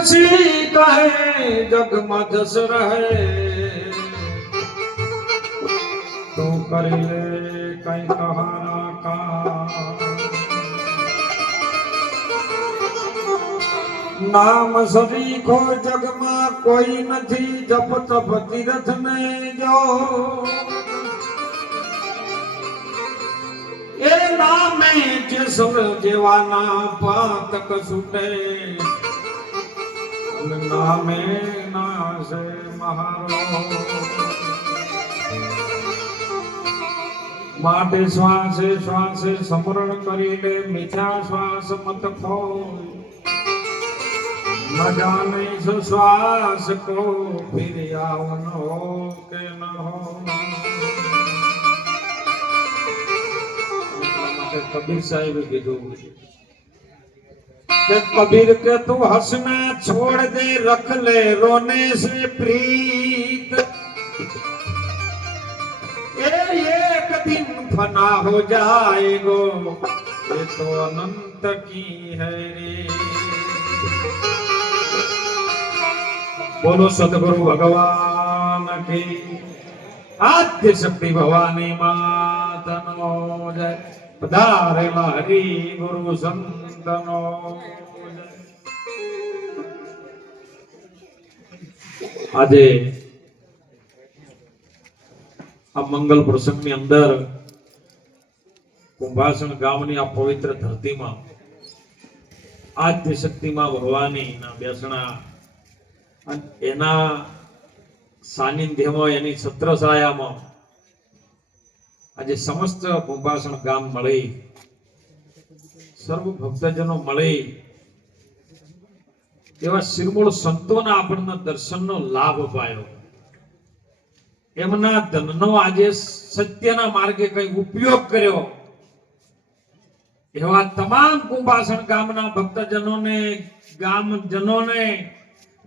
ऋषि कहे जग मधस रहे तू कर ले कई कहाना का नाम सरीखो जग में कोई नहीं जप तप तीरथ में जो ए नामे जेसर जेवाना पातक सुटे नामे नासे महारो माटे श्वासे श्वासे समरण करी ले मीठा श्वास मत खोय न जाने सो श्वास को फिर यावन हो के न हो कबीर साहिब कीधु के कबीर के तू हंसना छोड़ दे रख ले रोने से प्रीत एक दिन फना हो जाएगो ये तो अनंत की है रे। बोलो सदगुरु भगवान की आद्य शक्ति भवानी मातनो जय पधारेला हरि गुरु संतनो આજે આ મંગલ પ્રસંગની અંદર કુંભાસણ ગામની આ પવિત્ર ધરતીમાં આદ્ય શક્તિમાં ભવાનીના બેસણા એના સાનિધ્યમાં એની છત્રછાયામાં આજે સમસ્ત કુંભાસણ ગામ મળી સર્વ ભક્તજનો મળી એવા શિરમૂળ સંતોના આપણને દર્શનનો લાભ પાયો એમના ધનનો આજે સત્યના માર્ગે કઈ ઉપયોગ કર્યો એવા તમામ કુંભાસણ ગામના ભક્તજનોને ગામજનોને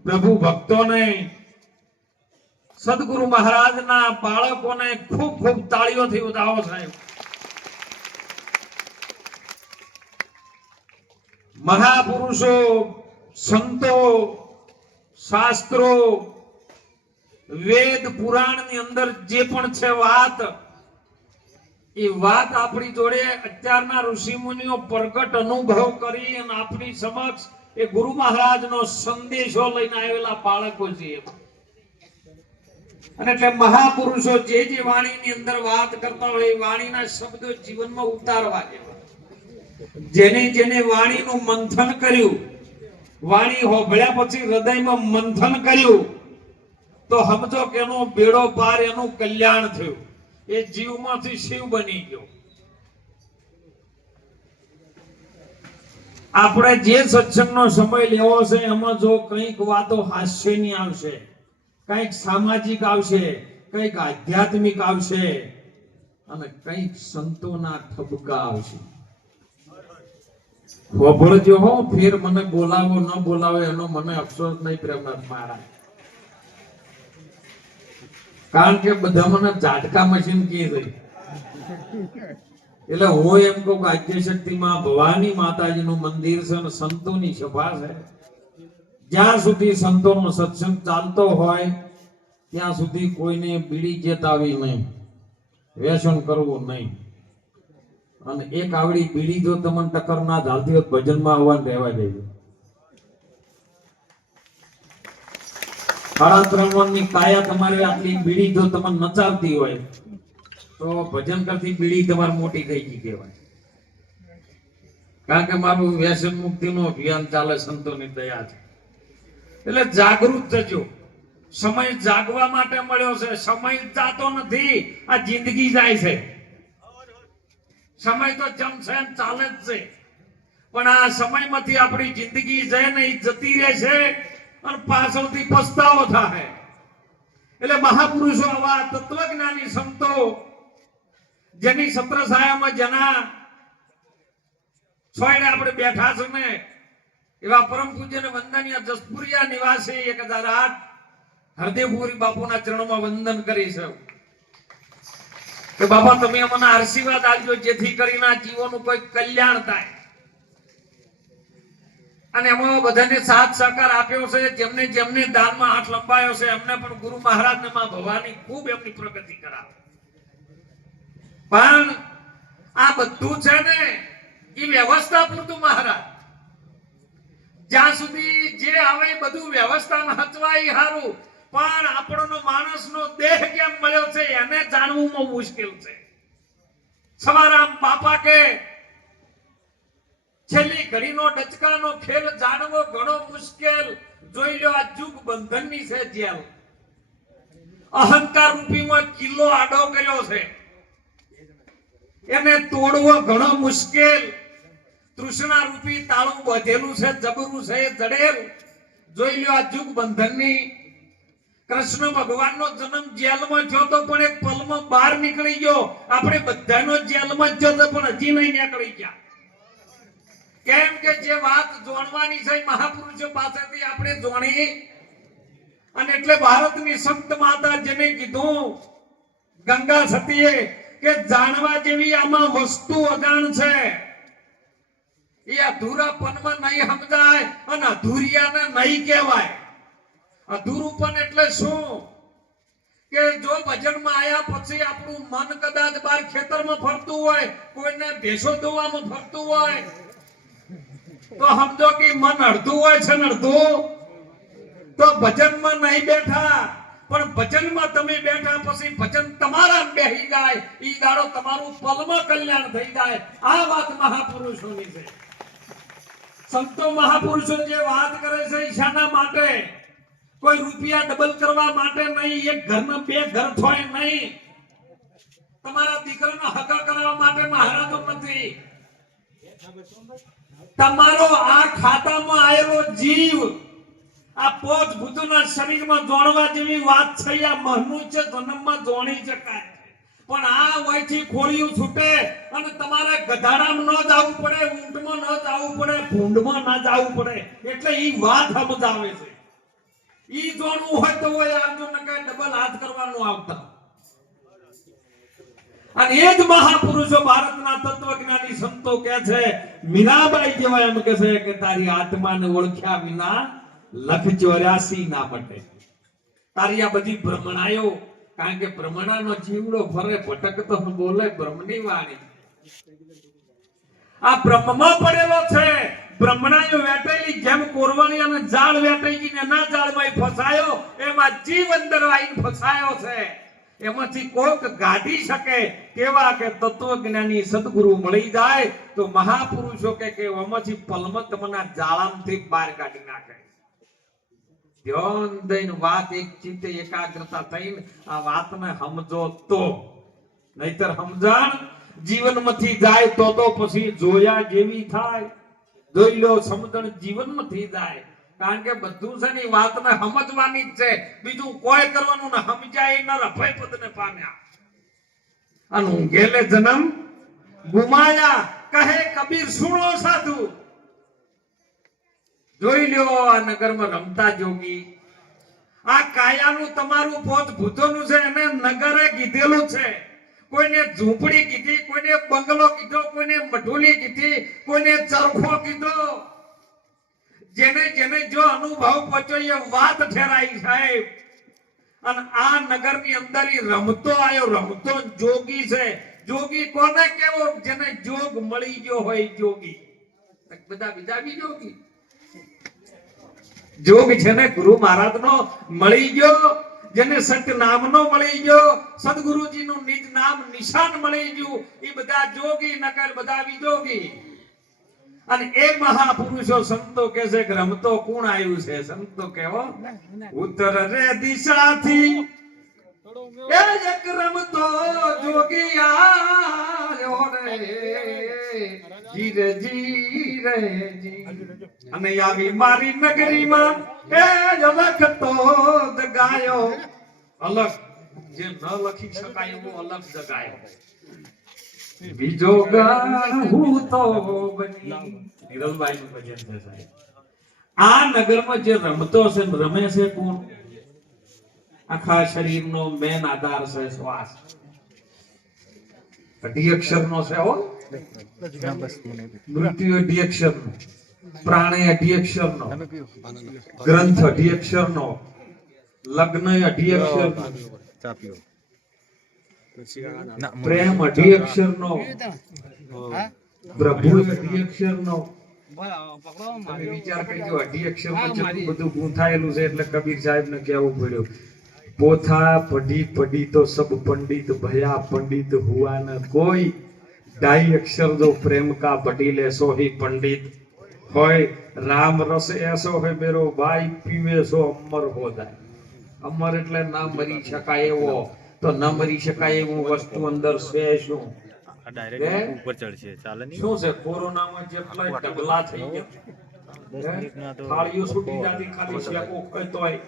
પ્રભુ ભક્તોને સદગુરુ મહારાજના બાળકોને ખૂબ ખૂબ તાળીઓથી વધાવો સાહેબ। મહાપુરુષો સંતો શાસ્ત્રો વેદ પુરાણની અંદર જે પણ છે વાત એ વાત આપણી જોડે અત્યારના ઋષિ મુનિઓ પ્રગટ અનુભવ કરી અને આપણી સમક્ષ એ ગુરુ મહારાજનો સંદેશો લઈને આવેલા બાળકો છે અને એટલે મહાપુરુષો જે વાણીની અંદર વાત કરતા હોય એ વાણીના શબ્દો જીવનમાં ઉતારવા જેવા જેને જેને વાણીનું મંથન કર્યું વાણી હોભળ્યા પછી હૃદયમાં મંથન કર્યું તો સમજો કે એનો બેડો પાર એનું કલ્યાણ થયું એ જીવમાંથી શિવ બની ગયો। આપણે જે સત્સંગનો સમય લેવો છે એમાં જો કંઈક વાતો હાસ્યની આવશે કંઈક સામાજિક આવશે કંઈક આધ્યાત્મિક આવશે અને કંઈક સંતોના ઠપકા આવશે ખબરજો હો ફેર મને બોલાવો ન બોલાવો એનો મને અફસોસ નહીં પ્રેમનાથ મહારાજ કારણ કે બધા મને ઝાટકા મશીન કી છે એટલે હું એમ કહું કે આદ્ય શક્તિમાં ભવાની માતાજીનું મંદિર છે અને સંતોની સભા છે જ્યાં સુધી સંતોનો સત્સંગ ચાલતો હોય ત્યાં સુધી કોઈને બીડી ચેતાવી નહીં વ્યસન કરવું નહીં અને એક આવડી બીડી જો તમને ટક્કર ના ચાલતી હોય ભજનમાં આવવાનું રહેવા દેજો। 3.5 મણની કાયા તમારે આટલી બીડી જો તમને નચાવતી હોય તો ભજન કરતી બીડી તમારે મોટી થઈ ગઈ કહેવાય કારણ કે મારું વ્યસન મુક્તિનું અભિયાન ચાલે સંતોની દયા છે એટલે જાગૃત થજો સમય જાગવા માટે મળ્યો છે સમય જાતો નથી આ જિંદગી જાય છે સમય તો જમશે એમ ચાલે જ છે પણ આ સમયમાંથી આપણી જિંદગી જાય ને એ જતી રહે છે અને પાછળથી પસ્તાવો થાય એટલે મહાપુરુષો આવા તત્વજ્ઞાની સંતો જેની છત્રછાયામાં જેના છોડે આપણે બેઠા છે ને એવા પરમ પૂજ્ય ને વંદનીય જસપુરિયા નિવાસી 1008 હરદેવપુરી બાપુના ચરણોમાં વંદન કરી છે કે બાબા તમે અમને આશીર્વાદ આપજો જેથી કરીને આ જીવોનું કોઈ કલ્યાણ થાય। અને એમાં બધાને સાથ સહકાર આપ્યો છે. જેમને જેમને દાનમાં હાથ લંબાયો છે એમને પણ ગુરુ મહારાજ ને માં ભવાની ખૂબ એમની પ્રગતિ કરાવે. પણ આ બધું છે ને એ વ્યવસ્થા પૂરતું મહારાજ. જ્યાં સુધી જે આવે એ બધું વ્યવસ્થામાં હચવાય હારું, પણ આપણો માણસનો દેહ કેમ મળ્યો છે એને જાણવું બહુ મુશ્કેલ છે. સવારામ બાપા કે છેલ્લી ઘડીનો ડચકાનો ખેલ જાણવો ઘણો મુશ્કેલ. જોઈ લો આ જુગ બંધનની છે જેલ. અહંકાર રૂપીમાં કિલ્લો આડો કર્યો છે, એને તોડવો ઘણો મુશ્કેલ. તૃષ્ણા રૂપી તાળું બધેલું છે, જબરું છે જડેલ. જોઈ લો આ જુગ બંધનની. કૃષ્ણ ભગવાનનો જન્મ જેલમાં થયો તો પણ એક પલમાં બહાર નીકળી ગયો. આપણે બધાનો જેલમાં થયો તો પણ હજી નહીં નીકળી ગયા. કેમ કે જે વાત જોણવાની છે મહાપુરુષો પાસેથી આપણે જોણી. અને એટલે ભારતની સંત માતા જેને કીધું ગંગા સતીએ કે જાણવા જેવી આમાં વસ્તુ અજાણ છે. એ અધૂરાપનમાં નહીં સમજાય અને અધૂરિયાને નહીં કહેવાય. અધૂરુપન એટલે શું કે જો ભજનમાં આયા પછી આપણું મન કદાચ બાર ખેતરમાં ફરતું હોય, કોઈને ભેંસો દોવામાં ફરતું હોય તો સમજો કે મન અડધું હોય છે ને અડધું. તો ભજનમાં નહીં બેઠા, પણ ભજનમાં તમે બેઠા પછી ભજન તમારા બેહી જાય, ઈ દાડો તમારું પલમાં કલ્યાણ થઈ જાય. આ વાત મહાપુરુષોની છે. સંતો મહાપુરુષો જે વાત કરે છે ઈશાના માટે, કોઈ રૂપિયા ડબલ કરવા માટે નહીં, એક ઘરમાં બે ઘર થાય નહીં, તમારા દીકરાનો હકા કરાવવા માટે મહારાજો નથી. તમારો આ ખાતામાં આવેલો જીવ આ પોત ભૂતોના શરીરમાં જોડવા જેવી વાત છે. આ મનુષ્ય જન્મમાં જોડી શકાય, પણ આ વયથી ખોળિયું છૂટે અને તમારે ગધાડામાં ન જવું પડે, ઊંટમાં ન જવું પડે, ભૂંડમાં ન જવું પડે. એટલે ઈ વાત સમજાવે છે. ઈ જોડવું હોય તો હોય આવજો, ન કઈ ડબલ હાથ કરવાનું આવતા. અને એ જ મહાપુરુષો ભારતના તત્વજ્ઞાની સંતો કહે છે, મીરાબાઈ જેવા એમ કહે છે કે તારી આત્માને ઓળખ્યા વિના લખ 84 ના મટે. તારી આ બધી ભ્રમણાયો, કારણ કે ભ્રમણાનો જીવડો ફરે ભટકતો બોલે બ્રહ્મની વાણી. આ બ્રહ્મમાં પડેલો છે. બ્રહ્મણાયો વેટેલી જેમ કોરવળી અને જાળ વેટાઈ ગઈ ને ના જાળમાં ફસાયો, એમાં જીવ અંદર આવીને ફસાયો છે. એમાંથી કોક ગાઢી શકે કેવા કે તત્વજ્ઞાની સદગુરુ મળી જાય તો મહાપુરુષો કે એમાંથી પલમત મના જાળામથી બહાર કાઢી નાખે. ધ્યાન દઈને વાત એક ચિત્તે એકાગ્રતા થઈને આ વાતને સમજો તો, નહીતર સમજણ જીવનમાંથી જાય તો પછી જોયા જેવી થાય. જોઈ લો સમજણ જીવનમાંથી જાય, કારણ કે બધું છે ને વાતને સમજવાની જ છે, બીજું કોઈ કરવાનું ને સમજાય ન રફાઈ પદને પામ્યા. અને ઊંઘેલે જન્મ ગુમાયા, કહે કબીર સુણો સાધુ. જોઈ લ્યો આ નગરમાં રમતા જોગી, આ કાયાનું તમારું પોત ભૂતોનું છે એને નગરે કીધેલું છે. કોઈને ઝૂંપડી કીધી, કોઈને બંગલો કીધો, કોઈને મઢોલી કીધી, કોઈને ચરખો કીધો. જેને જેને જો અનુભવ પહોંચ્યો એ વાત ઠેરાઈ સાહેબ. અને આ નગરની અંદર રમતો આવ્યો, રમતો જોગી છે. જોગી કોને કેવો? જેને જોગ મળી ગયો હોય જોગી. બધા બીજા બી જોગી. જોગ છે ને ગુરુ મહારાજ નો મળી ગયો, જેને સંત નામનો મળી ગયો, સદગુરુજી નું નિજ નામ નિશાન મળી ગયું, એ બધા જોગી, નકર બધા વિજોગી. અને એ મહાપુરુષો સંતો કે છે કે રમતો કોણ આવ્યું છે? સંતો કેવો ઉત્તર રે દિશાથી એ એક રમતો જોગી આવ્યો રે જીરે જીરે જી. અને આવી મારી નગરીમાં એ અલખ તો જગાયો. અલખ જે ન લખી શકાય એવો અલખ જગાયો. બીજો ગાહું તો બની. નિરલભાઈ નું ભજન છે સાહેબ. આ નગરમાં જે રમતો છે રમે છે કોણ? આખા શરીરનો મેન આધાર છે શ્વાસ. અઢી અક્ષર નો છે હો. મૃત્યુ અઢી અક્ષર નો. પ્રાણ એ અઢી અક્ષરનો, ગ્રંથ અઢી અક્ષરનો, લગ્ન એ અઢી અક્ષરનો, પ્રેમ અઢી અક્ષરનો, પ્રભુ એ અઢી અક્ષરનો. તમે વિચાર કરજો અઢી અક્ષરમાં કેટલું બધું ગૂંથાયેલું છે. એટલે કબીર સાહેબ ને કહેવું પડ્યું, પોથા પઢી પઢી તો સબ પંડિત ભયા, પંડિત હુआ ન કોઈ, ढाई अक्षर जो प्रेम का पढ़ी ले सो ही पंडित होय, राम रस ऐसो है मेरो भाई, पीवे सो अमर हो जाए. અમર એટલે ના મરી શકાય એવો, તો ન મરી શકાય એવું વસ્તુ અંદર છે શું? ઉપર ચડશે ચાલે નહીં. શું છે? કોરોનામાં જેટલા ઢગલા થઈ ગયા, થાળીઓ છૂટી જતી, ખાલી શેકો કહેતો હોય